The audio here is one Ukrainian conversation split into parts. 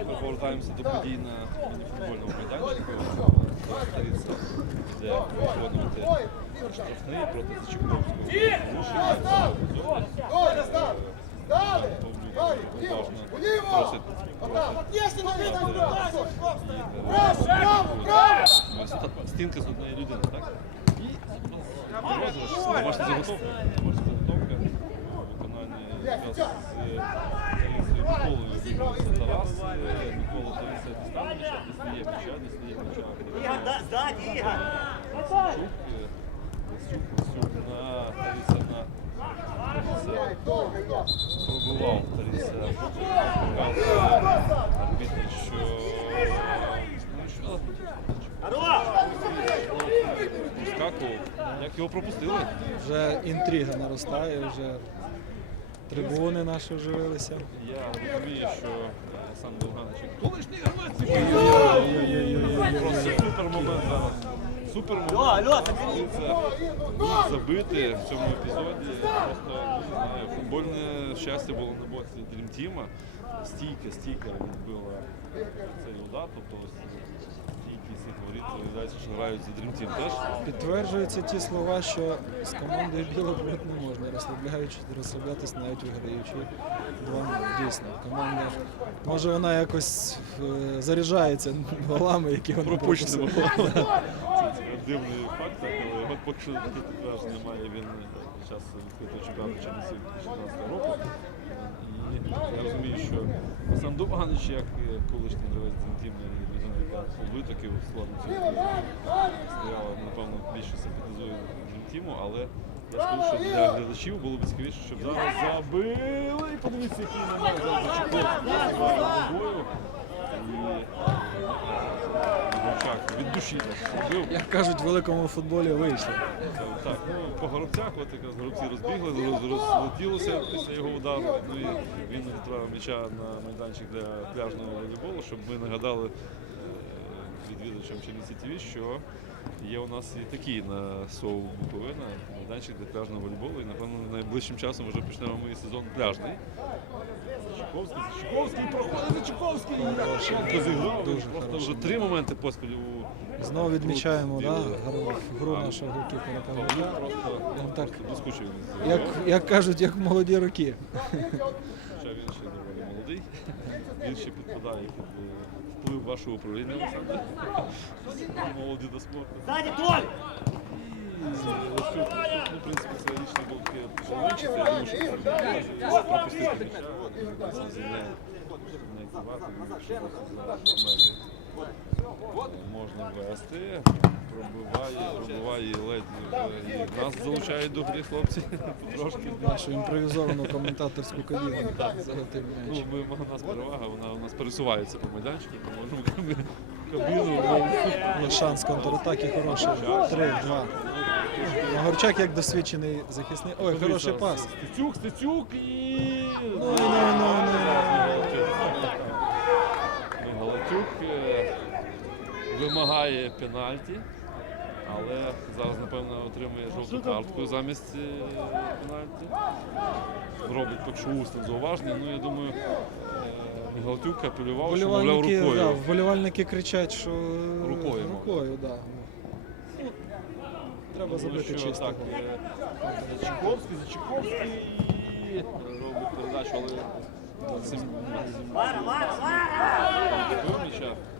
Ми повертаємося до подій на мініфутбольному майданчику. Старіться, де виконувати штрафний проти Зачепковського. Доля, став! Стали! Уважно Вліво! просить Отак, от є стіна, право, Право, право! Стінка з однієї людини, так? І розіграш, домашня заготовка. Домашня заготовка. Виконання якраз з Таїсою Миколою. Тарас, Микола Таїса дістав м'яча, дістає м'яча, дістає м'яча. Ігор, да- ззаді, Ігор. Лисюк, Лисюк, на Таїса на йде. пробував Таїса. Арбітр, що... Що? Скакував. Як його пропустили? Вже інтрига наростає, вже трибуни наші вживилися. Я розумію, що Олександр Довганович як колишній гравець. Просто супер момент зараз. Супер момент. Забити в цьому епізоді. Просто не знаю. Футбольне щастя було на боці Дрімтіма. Стійка, стійка відбила цей удар. Тобто воріт що грають за Дрімтім теж. Підтверджуються ті слова, що з командою Білоград не можна розслабляючи, розслаблятись навіть виграючи 2-0. Дійсно, команда може вона якось е, заряджається голами, які вони Пропущеними пропустили. Це дивний факт, так, але його поки що підтвердження немає. Він під час відкритого чемпіонату Чернівців 2016 року. Я розумію, що сам Довганыч, як колишній гравець Дентімна і людина, яка витоків складно цього стояла, напевно, більше симпатизує Дентіму, але я скажу, що для глядачів було б цікавіше, щоб зараз забили. І подивіться, який момент зараз бою. Від душі зробив. Як кажуть, в великому футболі вийшло. Так, ну по горобцях, от якраз горобці розбігли, роз, розлетілося після його удару. Ну і він відправив м'яча на майданчик для пляжного волейболу, щоб ми нагадали е, відвідувачам Чернівці ТВ, що є у нас і такі на СОУ Буковина майданчик для пляжного волейболу. І напевно найближчим часом вже почнемо ми сезон пляжний. Зачаковський, Зачаковський, проходить Зачаковський! Як розіграв. Дуже Просто вже три моменти поспіль у Знову відмічаємо да, гру, нашого голкіпера Павлюк Павлюка. Він так, як, як кажуть, як молоді роки. Хоча він ще доволі молодий. Він ще підпадає під е, вплив вашого управління, Молоді до спорту. Ну, в принципі, це річні булки це я думаю, що пропустити м'яча, це не не активати, якщо за межі можна вести. Пробиває, пробиває ледь і нас залучають до гри хлопці. Трошки. Нашу імпровізовану коментаторську кабіну. Золотий Ну, м'яч. ми, у нас перевага, вона у нас пересувається по майданчику, ми можемо кабіну. ну, Є шанс контратаки хороший. 3-2. Горчак як досвідчений захисник. Ой, хороший пас. Стецюк, Стецюк і... Ну, ну, ну. Галатюк е, вимагає пенальті, але зараз, напевно, отримує жовту картку замість е, пенальті. Робить що усне зауваження. Ну, я думаю, е, Галатюк апелював, що мовляв Вболівальники, да, рукою. вболівальники кричать, що Рукою, рукою да. Ну, Треба Думаю, забити що чистого. Так, е, Зачаковський, Зачаковський робить передачу, але Максим Вара, вара, вара! Такого м'яча не надовго.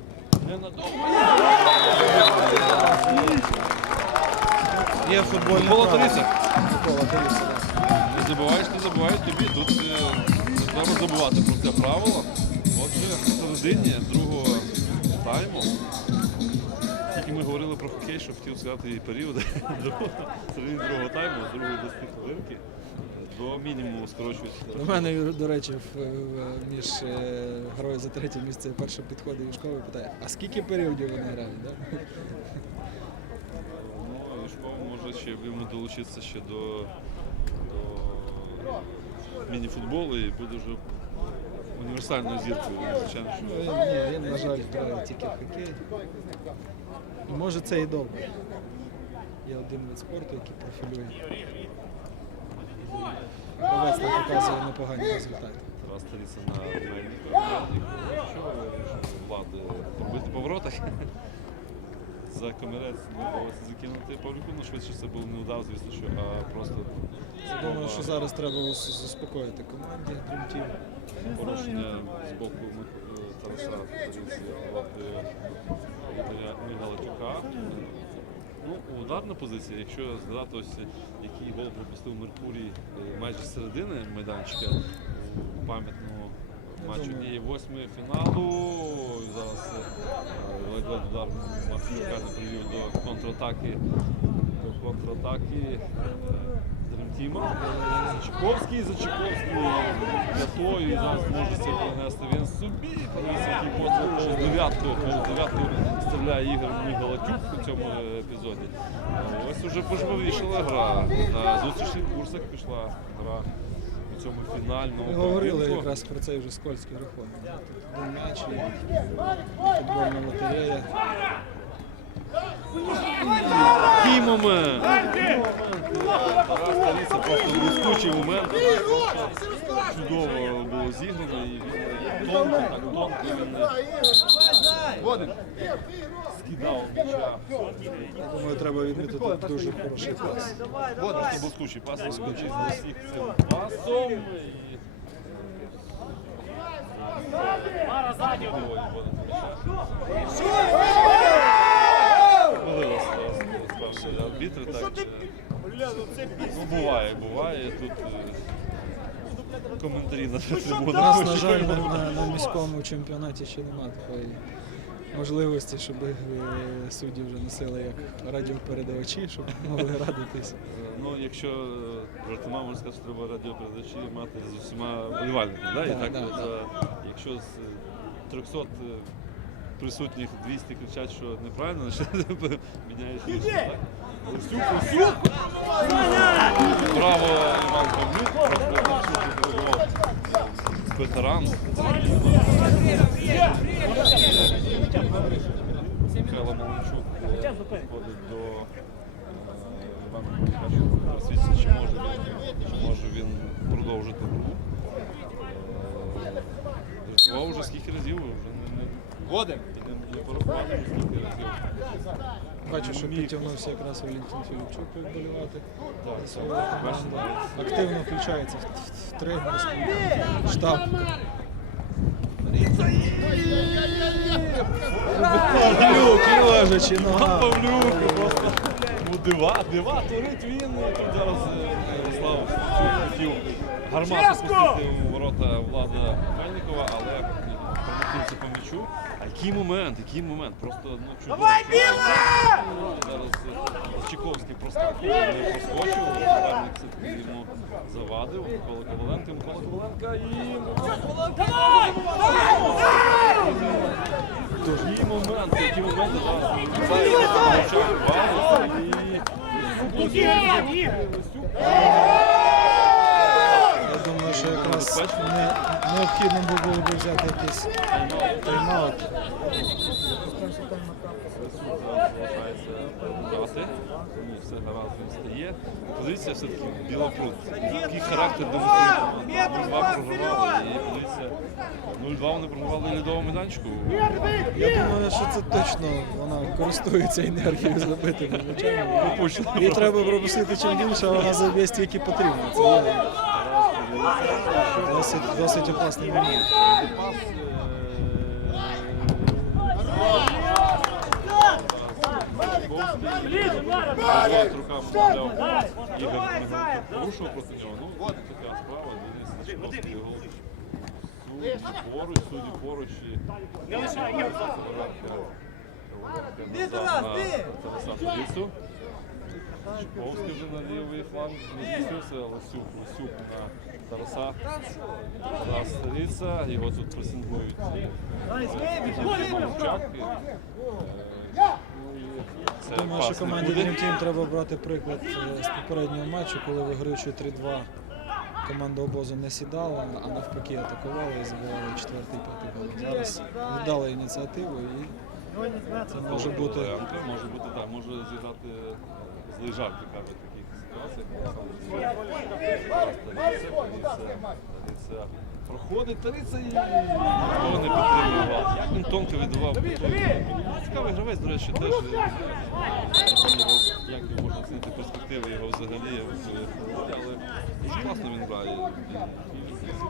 Є футбольний правила. Тарисов. Микола Тарисов. Не забуваєш, не забувають тобі. Тут е, не треба забувати про це правило. Отже, в середині другого тайму. Тільки ми говорили про хокей, що хотів сказати і період до середини другого тайму, з другої до хвилинки. До мінімуму скорочується. У мене, до речі, між е, грою за третє місце перше підходить Юшков і питає, а скільки періодів вони грають? Да? Ну, Юшков може ще йому долучитися ще до, до міні-футболу і буде вже універсальною зіркою. Звичайно, Ну, що Він, ні, він, на жаль, грає тільки в хокей. Може це і добре. Є один вид спорту, який профілює. Не показує непогані результати. Тарас Таріса на. Що так. За камерець не вдалося закинути Павлюку, ну швидше це був не удар, звісно, що, а просто Я думаю, що зараз треба заспокоїти команді Dream Team. порушення з боку Ми- Тараса Тарасі проти Ігоря Мігалатюка. Ну, ударна позиція, якщо згадати ось який гол пропустив Меркурій е, майже середини майданчика пам'ятного матчу дії восьмої фіналу. Зараз е, ледве удар Марцинюка не привів до контратаки. До контратаки Дремтіма. Зачаковський, Зачаковський п'ятою і зараз може це принести він собі. Який постріл повз дев'ятку, повз дев'ятку стріляє Ігор Мігалатюк у цьому е, епізоді. Е, Ось уже пожвавішала гра. На зустрічних курсах пішла гра у цьому фінальному. Ми говорили поєдинку. якраз про цей вже скользький рахунок. Тут м'яч і футбольна лотерея. Який момент! Який момент! Тарас Таріса просто блискучий момент. Чудово було зіграно і він тонко, так тонко він скидав м'яча. Думаю, треба відмітити дуже хороший пас. Просто блискучий пас, блискучий з усіх цим пасом. І... Мара ззаді. Доволі Вилилося справді арбітри, так. Чи- Ну, буває, буває. Тут е, коментарі на У трибунах. нас, на жаль, на, на, на міському чемпіонаті ще немає такої можливості, щоб е, судді вже носили як радіопередавачі, щоб могли радитись. Е, Ну, якщо е, жартома можна сказати, що треба радіопередачі мати з усіма болівальниками. Да? І Да, так, да, от, да. е, якщо з е, 300 е, присутніх 200 кричать, що неправильно, значить міняєш рішення, так? Браво, Іван Павлюк. Ветеран. Михайло Маланчук е, підходить до е, Івана щоб чи може чи може він продовжити гру. Е, Рятував вже скільки разів, вже не, не, не порахувати скільки разів. Бачу, що підтягнувся якраз Валентин Філіпчук відболівати Активно включається в, три штаб. Павлюк, лежачи нога. Павлюк просто ну, дива, дива творить він. Тут зараз е, Ярослав хотів гармату спустити у ворота Влада Мельникова, але промахнувся по м'ячу. А який момент, який момент, просто ну, чудово. Давай, Зараз е, Чайковський проскакував, не проскочив, суперник все-таки йому завадив. Микола Коваленко, Микола Коваленко і... Які моменти, які моменти зараз. Я якраз не, необхідно було б взяти якийсь тайм-аут. Тому все гаразд він стає. Позиція все-таки Білопруд. Який характер демонструє. 0-2 програвали. І позиція 0-2 вони програвали льодовому майданчику. Я думаю, що це точно вона користується енергією забити м'ячами. Пропущено. Їй треба пропустити чим більше, а вона заб'є стільки потрібно. Це є досить, досить опасний момент. Е, руками мовляв, Ігор порушив проти нього. Ну, така справа. Денис поруч, судді поруч. Не лишай, Ігор. Ти, Тарас, ти! Тараса Фелісу. Чайковський вже на лівий фланг не змістився, Ласюк, Ласюк на Тараса. Тарас Таріса, його тут пресингують. Мовчак. Це Думаю, що команді. Dream Team треба брати приклад е, з попереднього матчу, коли виграючи 3-2 команда обозу не сідала, а навпаки атакувала і забивала четвертий п'ятий гол. Зараз віддала ініціативу і це може бути. Може бути, так, може зіграти жарт, яка в таких ситуаціях. Проходить, Тариця і ніхто не підтримував. Як він тонко віддавав. цікавий гравець, до речі, теж. Як можна оцінити перспективи його взагалі але дуже класно він грає.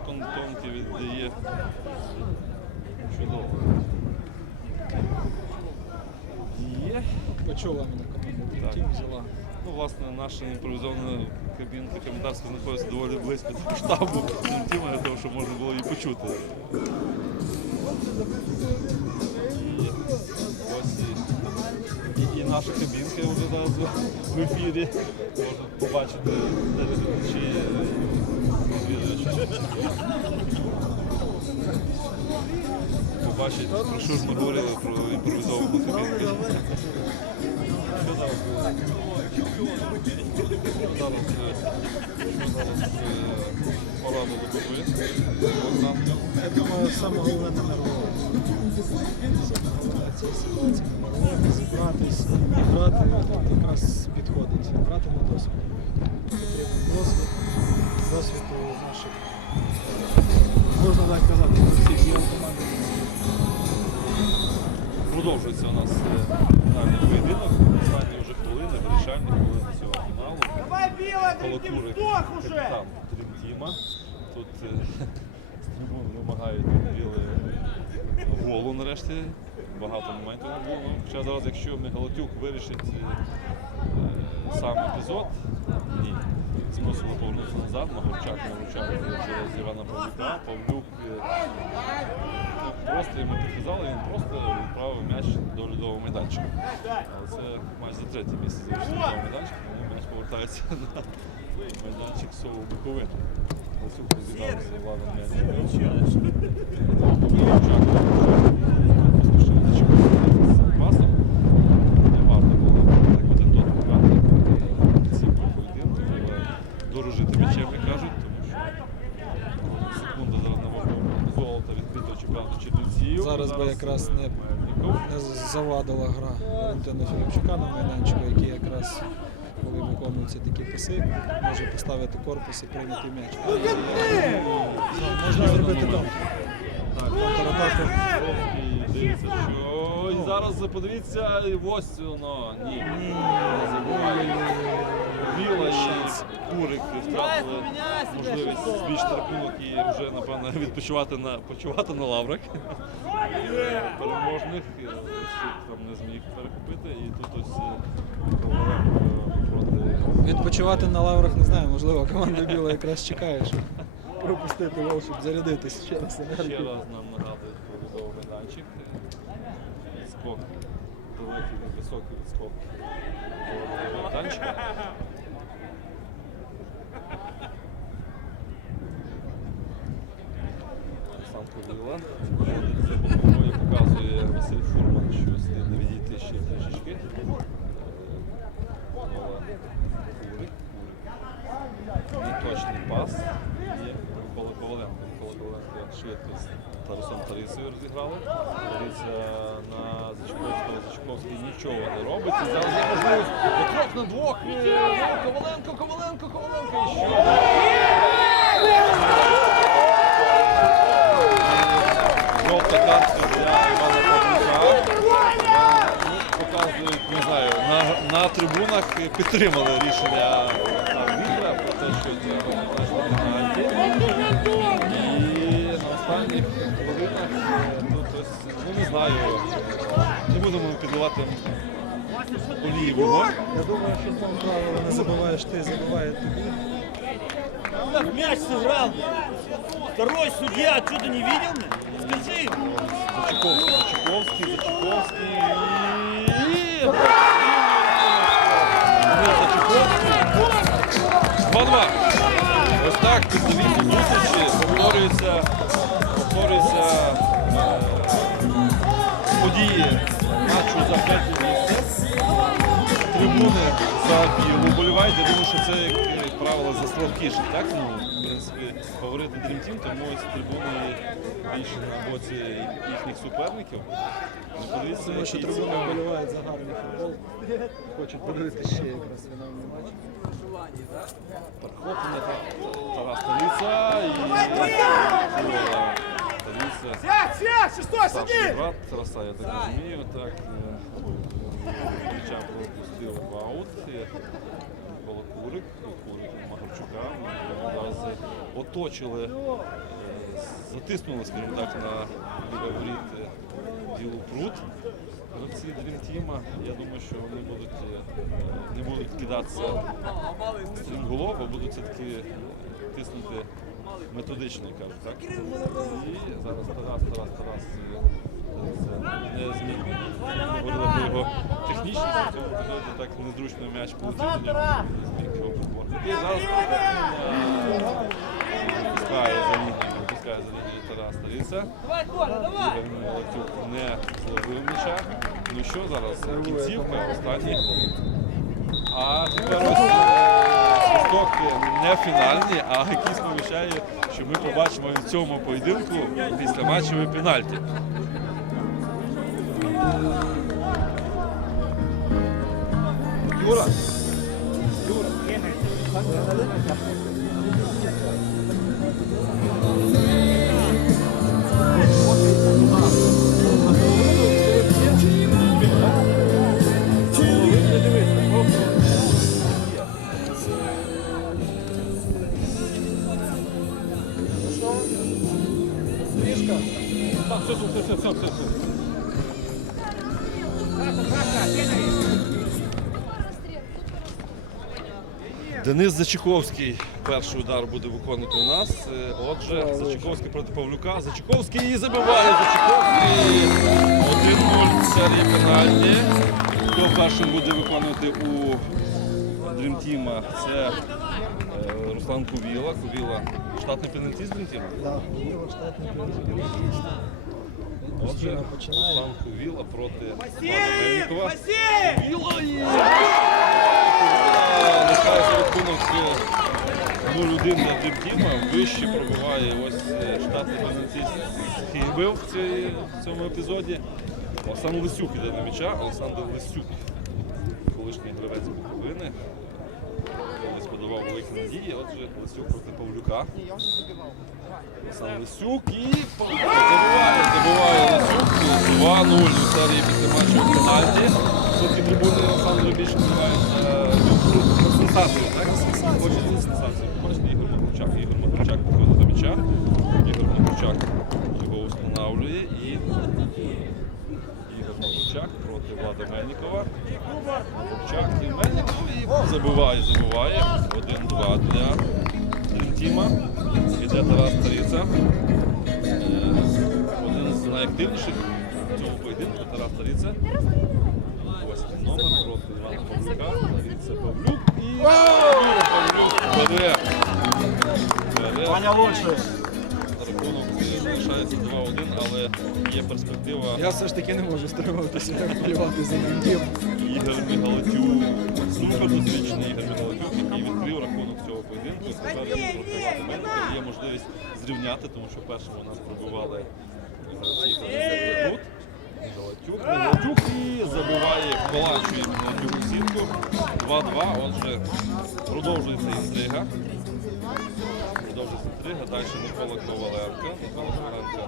Тон- Тонки віддає. Чудово. Є. Почула мене команда. Взяла. Ну, власне, наша імпровізована кабінка коментарська знаходиться доволі близько до штабу Тіма, для того, щоб можна було її почути. І наша кабінка зараз в ефірі. Можна побачити телеглядачі відвідувачі. Побачить, про що ж ми говорили про імпровізовану кабінку. Що зараз? Зараз е, зараз е, пораду допомогли. Олександр. Я думаю, саме головне не нервувати. Саме головне в цій ситуації не нервувати, зібратись і грати от якраз підходить. Грати на досвід. Потрібен досвід, досвід у наших, можна так казати, у всіх є у команди. Продовжується у нас е, фінальний поєдинок. Хвилини цього фіналу. Давай, Біла, уже! капітан Трімтіма. Тут е, з трибун вимагають Біли голу нарешті. Багато моментів було. Хоча зараз, якщо Мегалатюк вирішить е, е, сам епізод, ні. Змусило повернутися назад, Маговчак не вручав через Івана Павлюка. Павлюк е, просто йому підказали, він просто відправив м'яч до льодового майданчика. Але це матч за третє місце льодового майданчика, тому м'яч повертається на майданчик Сову Буковин. Лисюк розіграв з Владом м'яч. Поспішив зачекати з пасом. Не варто було так один тот грати ці поєдинки. Треба дорожити м'ячем, як кажуть, тому що секунда зараз на вагу золота відбитого чемпіонату Чернівців. Зараз би якраз не, не завадила гра Валентина Філіпчука на майданчику, який якраз коли виконуються такі паси, може поставити корпус і прийняти м'яч. Можна зробити там. Так, Контратаку. І дивиться, що зараз подивіться, і ось воно. Ні. Не забуває. Біла і Курик втратили можливість збільшити рахунок і вже, напевно, відпочивати на почувати на лаврах. Переможних. Там не зміг перехопити. І тут ось е, проти Відпочивати на лаврах не знаю, можливо, команда біла якраз чекає, щоб пропустити гол, щоб зарядитись ще раз Ще раз нам нагадують про відео майданчик. Скок. Великий високий відскок майданчика. Сам Ковила. Це боковою показує Василь Фурман, що слід відійти ще трішечки. Курик. точний пас. І Коваленко. Микола швидко з Тарасом Тарисою розіграли. Тариця на Зачковського. Зачковський нічого не робить. Зараз є можливість потрох на двох. Коваленко, Коваленко, Коваленко. І що? Жовта картка для Івана Павлюка. Показують, не знаю, на, на трибунах підтримали рішення арбітра про те, що це знаю, не будемо підливати олії в вогонь. Я думаю, що там правило не забуваєш ти, забуває тобі. Мяч сыграл. Второй судья, что ты не видел? мне? Скажи ему. Зачаковський, Зачаковський, Зачаковський. І... Денис Зачаковський. 2-2. Ось так після вісім зустрічі повторюється, повторюється е, події матчу за місце. Трибуни за білу болівають. Я думаю, що це, як, правило, за слабкіших. Так? Ну, в принципі, фаворити Dream Team, тому ось трибуни більше на боці їхніх суперників. Подивіться, Тому що який трибуни цікавий. вболівають за гарний футбол. Хочуть подивитися ще якраз фінальний матч. Перехоплення так. Тарас Таліца і Таліца це Сядь, сядь, шестой, сиди! брат Тараса, я так розумію. Так, М'яча пропустив в аут. е, Микола Курик, Курик Магарчука. Зараз оточили, е, затиснули, скажімо так, на біля воріт е, ділу пруд. Гравці Dream Team, я думаю, що вони будуть, е, не будуть кидатися стрімголов, а будуть все-таки тиснути методично, як кажуть. Так? І зараз Тарас, Тарас, Тарас. е, це Не зміг. Говорили про його технічність в цьому епізоді, так незручно м'яч полетів до нього. Не зміг його поборти. І зараз е, Пускає за лінію, пускає за лінію Тарас Таріса. Не зловив м'яча. Ну що зараз? Кінцівка, останній. А тепер ось е, свисток не фінальний, а якийсь повищає, що ми побачимо в цьому поєдинку після матчевої пенальті. Юра, Денис Зачаковський перший удар буде виконувати у нас. Е, Отже, Зачаковський проти Павлюка. Зачаковський забиває Зачаковський. 1-0 серія пенальті. Хто першим буде виконувати у Dream Team? Це е, Руслан Кувіла. Кувіла штатний Dream Team? Так, Києва штатний пенальтист. Отже, Руслан Кувіла проти Влада Мельникова. Кувіла і... Лишається рахунок е, 0-1 для Дриптіма. Вище пробиває ось е, штатний пенальтист Хейбел в, цьому епізоді. Олександр Лисюк іде на м'яча. Олександр Лисюк, колишній гравець Буковини. Колись подавав великі надії. Отже, Лисюк проти Павлюка. Олександр Лисюк і Павлюк забиває, забиває Лисюк. 2-0 у серії після матчу в пенальті. Все-таки трибуни Олександру більше називають сенсацію, так? Хочуть сенсацію. Бачите, Ігор Макручак. Ігор Макручак підходить до. Ігор Макручак його встановлює і Ігор Макручак проти Влада Мельникова. Макручак і Мельников і забиває, забиває. 1-2 для Тіма. Іде Тарас Таріца. Е, Один з найактивніших в цьому поєдинку Тарас Таріца. Ось номер проти Івана Павлюка. Таріца Павлюк і Павлюк. Ваня лучше. Рахунок залишається 2-1, але є перспектива. Я все ж таки не можу стримуватися, як вболівати за Дім. Ігор Мігалатюк, супер досвідчений Ігор Мігалатюк, який відкрив рахунок цього поєдинку. І проти є можливість зрівняти, тому що першим у нас пробивали гравці Хазяїв Мігалатюк, Мігалатюк і забиває, вколачує Мігалатюк у сітку. 2-2, отже, продовжується інтрига. Продовжується інтрига. Далі Микола Коваленко. Микола Коваленко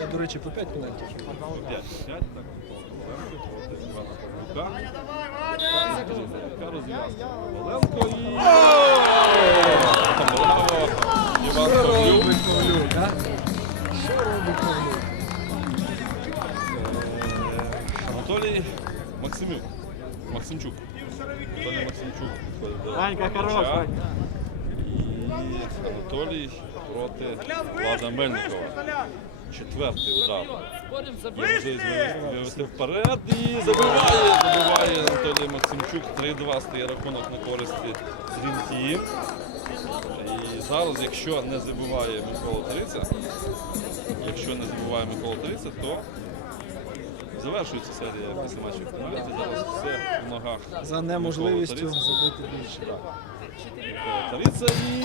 Я, до речі, по 5 пенальтів. 5-5, так, Коваленко проти Івана розв'язка? Коваленко і... Браво! Іван а? Що робить Павлюк? Анатолій Максимюк. Максимчук. Анатолій Максимчук Ванька, хорош, Вань. І Анатолій проти Влада Мельникова. Четвертий удар. Вивести вперед і забиває, забиває Анатолій Максимчук. 3-2 стає рахунок на користь Team. І зараз, якщо не забиває Микола Тариця, якщо не забиває Микола Тариця, то завершується серія після матчів пенальті. Зараз все в ногах. За неможливістю забити більше. Микола Тариця і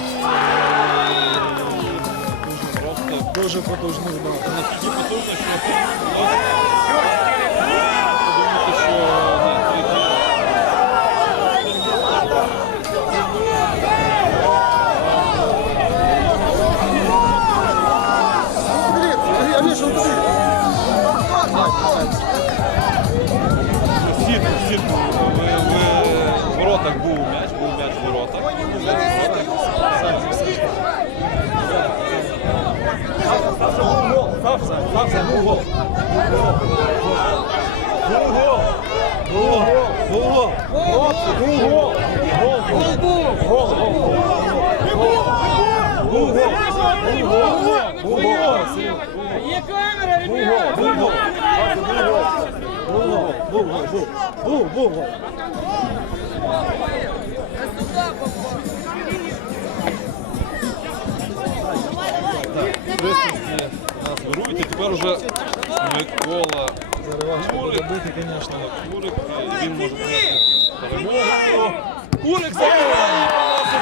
просто Дуже потужний настільки потужно, що що Був. Був, і тепер уже Микола Курик. Курик, і він може перемогу. Курик забиває!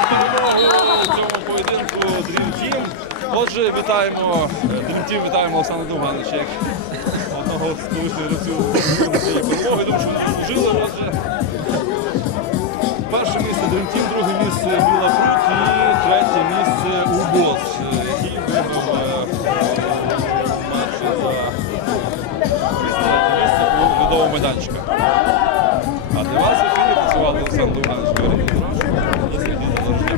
Перемогу у цьому поєдинку Dream Team. Отже, вітаємо Dream Team, вітаємо Олександра Довгановича як одного з цієї перемоги. Думаю, що вони заслужили. Отже, перше місце Team, друге місце Біла Крут і третє місце УБОС, який виграв е, матчі за місце. А для вас в ефірі працював Олександр Довганович, Юрій Дмитрович і Сергій Залежняк.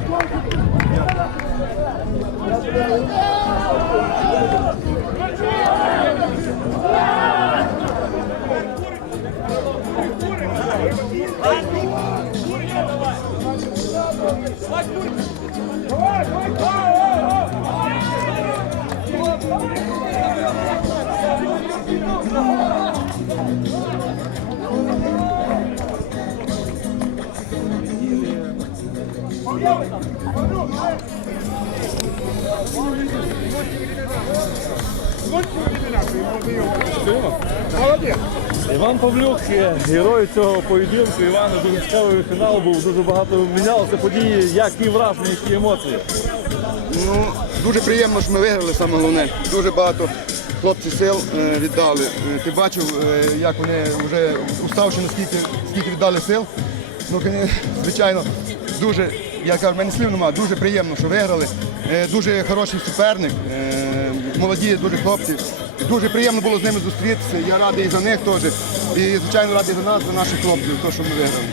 Іван Павлюк, герой цього поєдинку. Іван дуже фінал був, дуже багато мінялося події. Які враження, які емоції? Ну, дуже приємно, що ми виграли, саме головне. Дуже багато хлопці сил е, віддали. Е, Ти бачив, е, як вони вже уставши, наскільки скільки віддали сил. Ну, звичайно, дуже, я кажу, мене слів немає, дуже приємно, що виграли. Дуже хороший суперник, молоді, дуже хлопці. Дуже приємно було з ними зустрітися. Я радий і за них теж. І, звичайно, радий за нас, за наших хлопців, то, що ми виграли.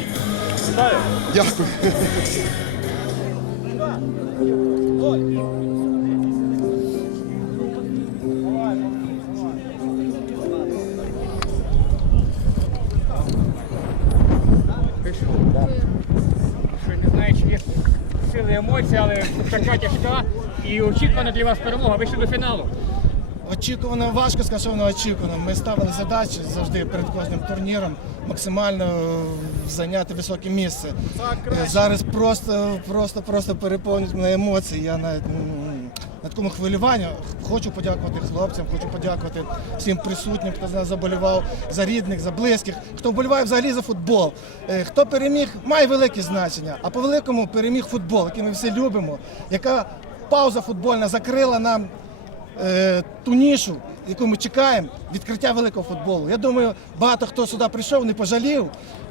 Вітаю! Дякую. Що не знаю, чи є емоції, але така тяжка і очікувана для вас перемога. Вийшли до фіналу. Очікувано важко сказати, що очікувано. Ми ставили задачі завжди перед кожним турніром максимально е, зайняти високе місце. Е, Зараз просто, просто, просто переповнюють мене емоції. Я навіть на такому хвилюванні хочу подякувати хлопцям, хочу подякувати всім присутнім, хто за нас заболівав, за рідних, за близьких, хто вболіває взагалі за футбол. Е, Хто переміг, має велике значення. А по великому переміг футбол, який ми всі любимо, яка пауза футбольна закрила нам е, ту нішу, яку ми чекаємо, відкриття великого футболу. Я думаю, багато хто сюди прийшов, не пожалів.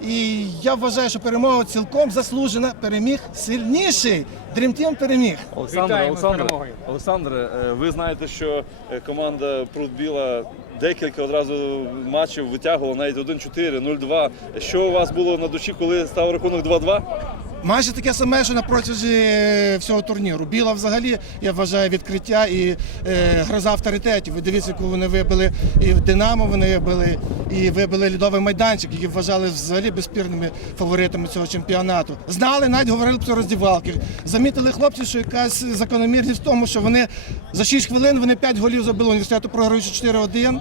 І я вважаю, що перемога цілком заслужена. Переміг сильніший. Дрімтім переміг. Олександр, Вітаємо з Олександр, перемогою. Олександре, е, ви знаєте, що е, команда Прудбіла декілька одразу матчів витягувала навіть 1-4, 0-2. Що у вас було на душі, коли став рахунок 2-2? Майже таке саме, що на протязі е, всього турніру. Біла взагалі, я вважаю, відкриття і е, гроза авторитетів. Ви дивіться, яку вони вибили і в Динамо вони вибили, і вибили льодовий майданчик, які вважали взагалі безспірними фаворитами цього чемпіонату. Знали, навіть говорили про роздівалки. Замітили хлопці, що якась закономірність в тому, що вони за 6 хвилин вони 5 голів забили університету, програючи 4-1.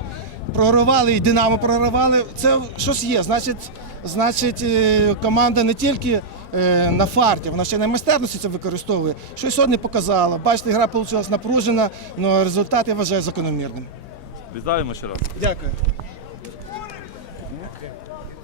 Програвали і Динамо програвали. Це щось є. Значить, значить, е, команда не тільки е, на фарті, вона ще на майстерності це використовує. Щось сьогодні показала. Бачите, гра вийшла напружена, але результат я вважаю закономірним. Вітаємо ще раз. Дякую.